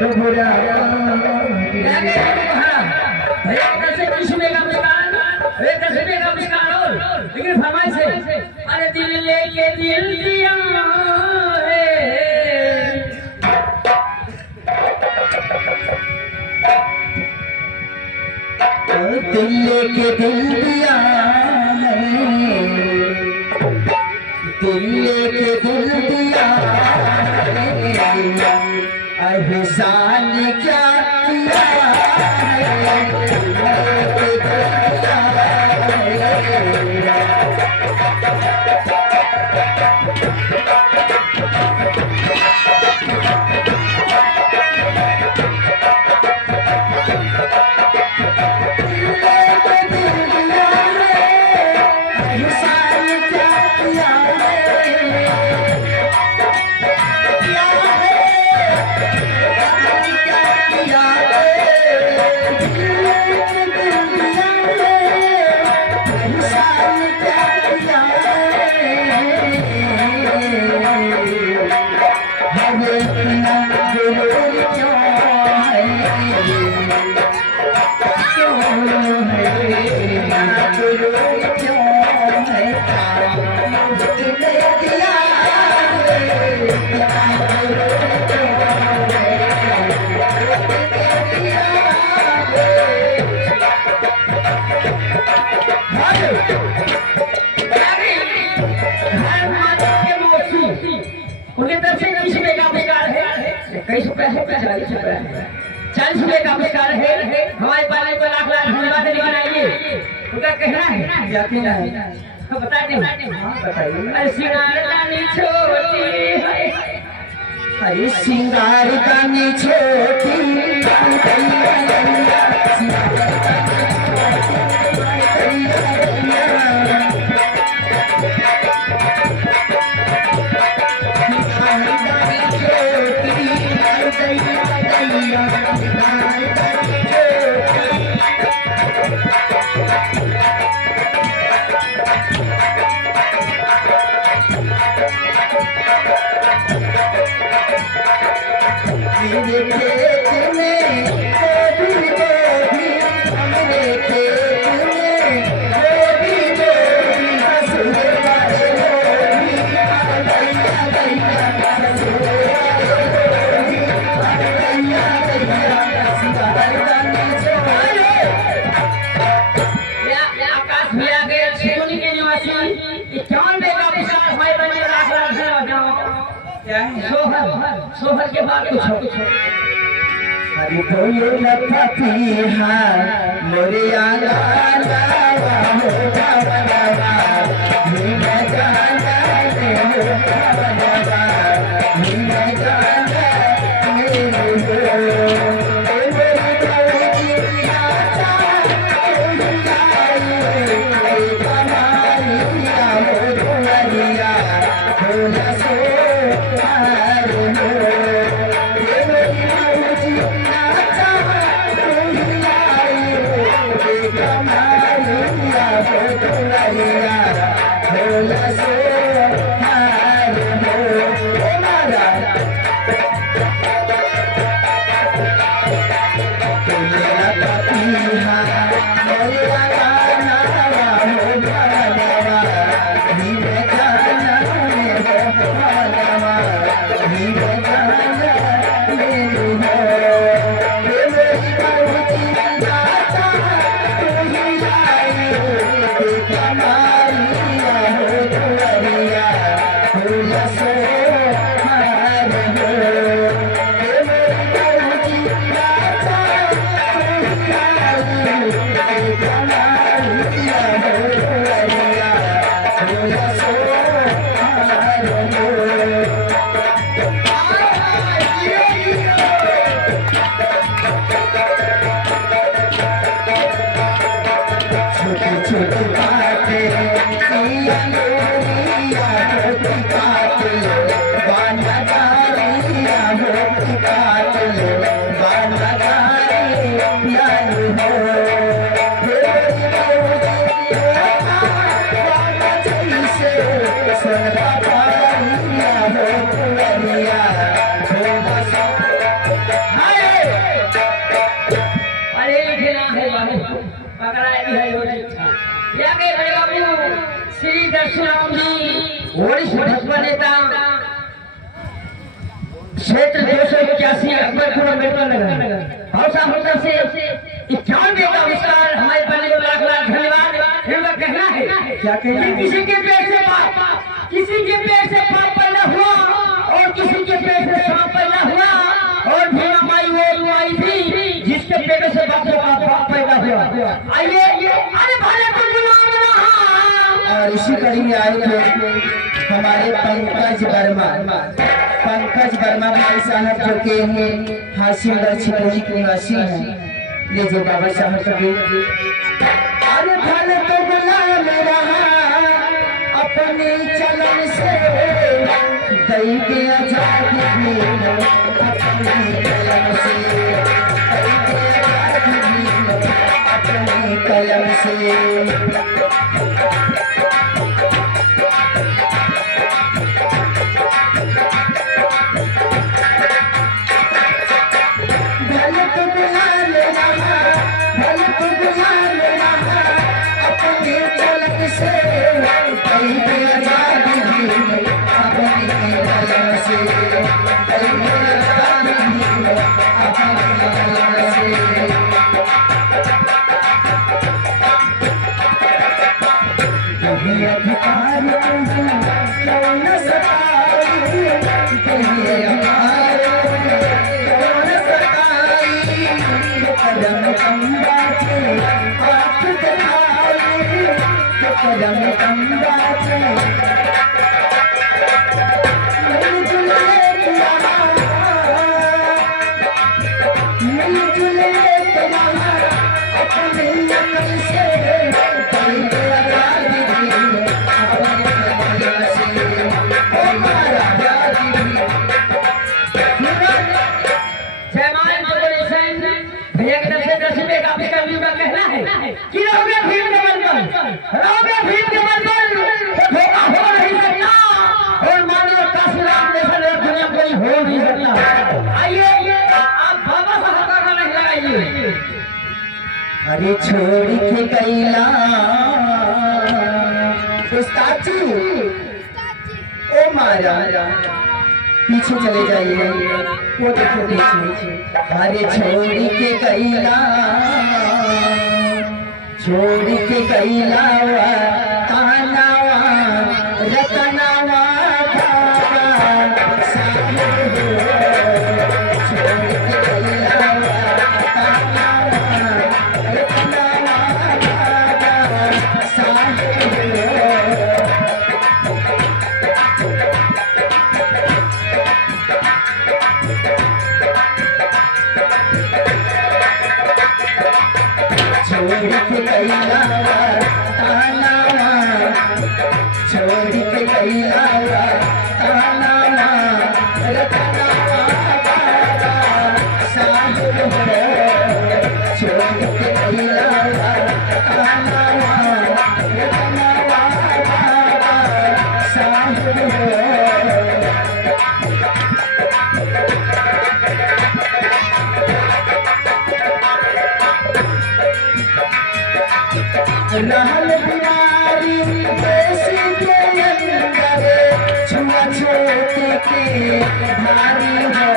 तो बुरा भैया कैसे किस्म का मुस्कान वे कैसे का मुस्कान हो लेकिन फरमाइश है अरे दिल लेके दिल दिया है दिल लेके दिल दिया है दिल लेके दिल दिया एहसान क्या किया उनके तरफ से 20 रुपए का पुरस्कार है 21 रुपए है 40 रुपए है 40 रुपए का पुरस्कार है हमारे पाले को लाख लाख धन्यवाद लेकर आइए उनका कहना है जाती ना बता दे बताइए अरे सिंगार रानी छोटी अरे सिंगार रानी छोटी मेरे खेत में गोभी गोभी मेरे खेत में गोभी गोभी ससुर वाले गोभी दैया दैया ससुर वाले गोभी दैया दैया सिंगार रानी छोटी या आकाश भैया के सिरोनी के निवासी 51 का पुरस्कार हमारे बने लाख लाख धन्यवाद क्या है सोहर के बाद कुछ अरे बोलो लपती हाँ मोरे आला लावा हो जावनवा मीना जाना रे हो जावनवा मीना जाना मेरे हो ए मेरी कौजी आचा कोई कमालिया हो दुआरिया हो लसो क्षेत्र 281 अकबरपुर अम्बेडकर नगर हौसा होटल से 91 का पुरस्कार हमारे पहले को लाख लाख धन्यवाद। इनका कहना है क्या कहना है? किसी के पेट से पाप पैदा हुआ और किसी के पेट से सांप पैदा हुआ और भीमा माई वो माई भी जिसके पेट से बाप पैदा हुआ। आइए अरे भले को जुलाम रहा। और इसी कड़ी में आए थे हमारे पंकज वर्मा भाई साहब जो के हासिमगढ़ छिपौनी के निवासी हैं। लीजिए बाबा साहब सभी। अरे भले तो गुलाम रहा अपने चलन से दई के आजादी भी अपनी कलम से दई के आजादी भी अपनी कलम से। अरे छोड़ के कैला उस्ताद ओ मारा पीछे चले जाइए वो देखो पीछे। अरे छोड़ के कैला तानावा रतनावा रहल बीमारी देसी के अंदर छुआ छोटे के भारी हो।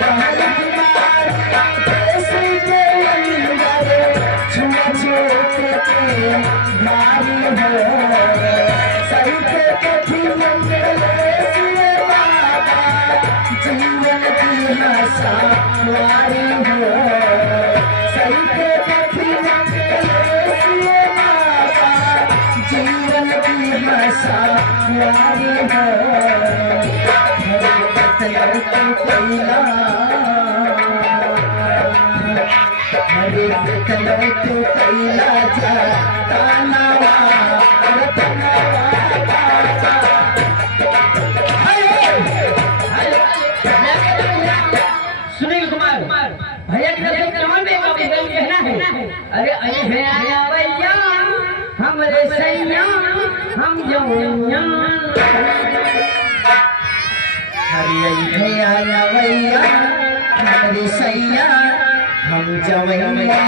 रहल बीमारी देसी के अंदर छुआ छोटे के भारी हो। सही के कठिन बाबा जीवन की आशा वारी हो। सही के कठिन वारी हो। हरे तू कैला जा तानावा सुनील कुमार भैया की तरफ से कौन कहना है? अरे भैया भैया हमरे सैया हम जवैया। हरे भैया भैया हमरे सैया हम जवैया।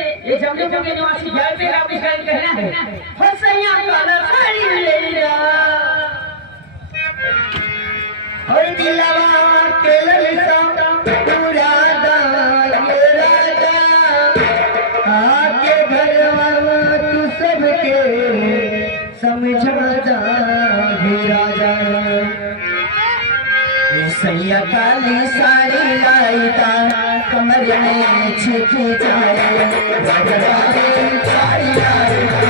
निवासी भाई पे आप कहना है हो सैया वाला साड़ी ले लिया और दिलवा के ललसा पूरा ये राजा आके घरवा तू सबके समझा जा राजा सैया काली साड़ी लाईता कमर में छिप जाए साड़ी लाईता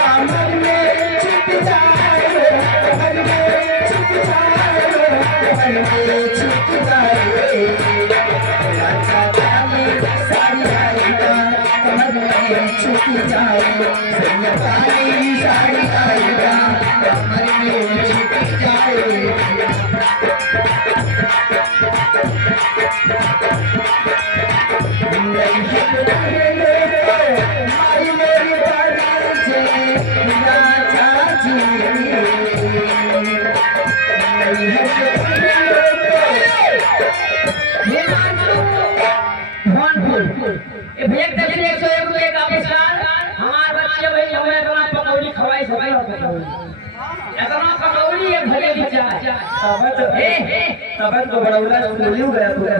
कमर में छिप जाए कमर में छिप जाए कमर में छिप जाए छुप जाए सैया काली साड़ी आएगा कमर में छुप जाए मारी मेरी बारी से राजा जी भेज दे 101 रुपए का पुरस्कार हमारे बच्चे भाई हमें इतना पकौड़ी खवाई सबाई इतना पकौड़ी है भले विचार तब तो बड़ौला स्कूल ही गया पूरा